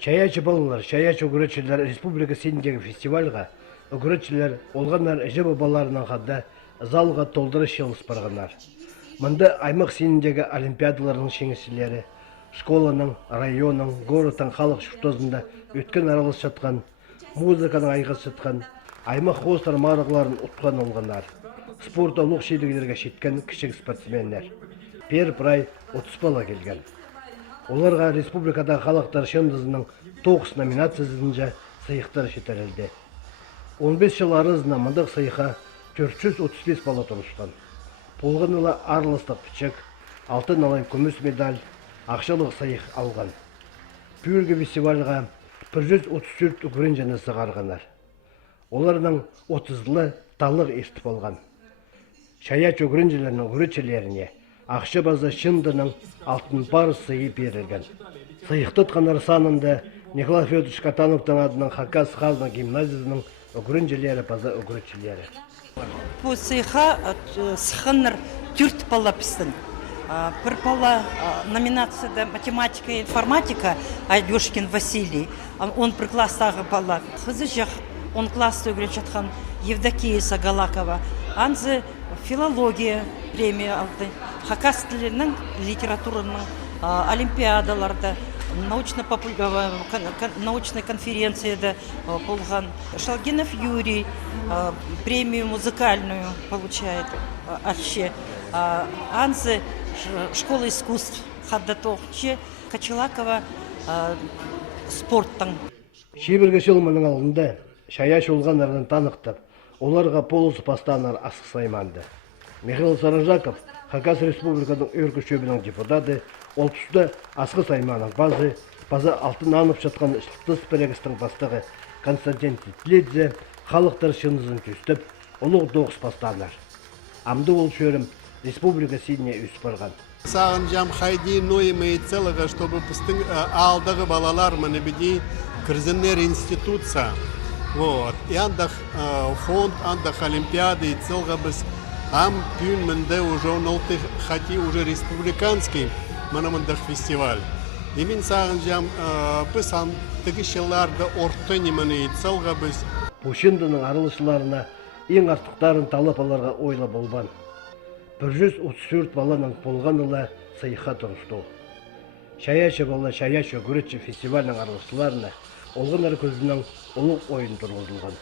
Шаячы балалар, шаячы үгіретшілер республика сеніндегі фестивальға үгіретшілер олғандар әжі бабаларынан қадда залға толдырыш еліс барғанар. Мұнда аймақ сеніндегі олимпиадаларының шеңісілері, школаның, районның, городтың халық шүртозында өткен аралыс жатқан, музыканың айғыз жатқан, аймақ қостар марығыларын ұтқан олғанар. Спорт олық шейлігілерге шеткен кішік спортсменлер. Пер прай 30 бала келген. Оларға республикада халықтар шындызының 9 номинациясында сыйықтар шетірілді. 15 жыл арызына мұндық сыйға 435 бала тұрышқан. Полғын ұла арлыстық пічік, алтын алай күміс медаль, ақшалық сыйық алған. Пүргі фестивальға 134 үкірін және сығарғанар. Олардың 30-лы талық естіп алған. Шаяч үкірінжелерінің үгіретшілеріне ақша базы шындының алтын бар сыйы берілген. Сыйықты тұтқанар санында Николай Федорович Катановтың адының Хакас Хазна гимназиясының үгірінжелері база үгіретшілері. Бұл сыйға сықыныр түрт бала пістін. Бір бала номинацияда математика и информатика Айдюшкин Василий. Он бір класстағы бала. Қызы жақ он класты үгірет жатқан Евдокия Сагалакова. Анзы филология премия алды. Хакас тілінің литературының олимпиадаларда, научной конференцияда болған. Шалгинов Юрий премию музыкальную получает. Анзы школа искусств Хаддатовче Качалакова спорттың. Шебірге шылмының алдында шаяш олғанларын танықтып, оларға полысы пастанар асық сайманды. Михаил Саражаков, Хакас Республиканың өркі шөбінің депутаты, ол тұсты асқы сайманың базы алтын анып жатқан ұшылтыс бірегістің бастығы Константин Титледзе халықтар шынызын күстіп, олық доғыс пастанар. Амды ол шөрім республика сеніне өс барған. Сағын жам хайди ноймы целыға, чтобы пыстың алдағы балалар мұны беді кірзінер институция. Вот. И андах фонд, андах олимпиады и целга без ам пюн менде уже нолты хати уже республиканский манамандах фестиваль. И мин сагын жам біз ам тігішеларды орты немені и целга без. Пушиндының арылышыларына ең артықтарын талап аларға ойла болбан. 134 баланың болған ұла сыйға тұрышты. Шаячы бала, шаячы күретші фестивальның арылышыларына олғынар көзінің ұлық ойын тұрғызылған.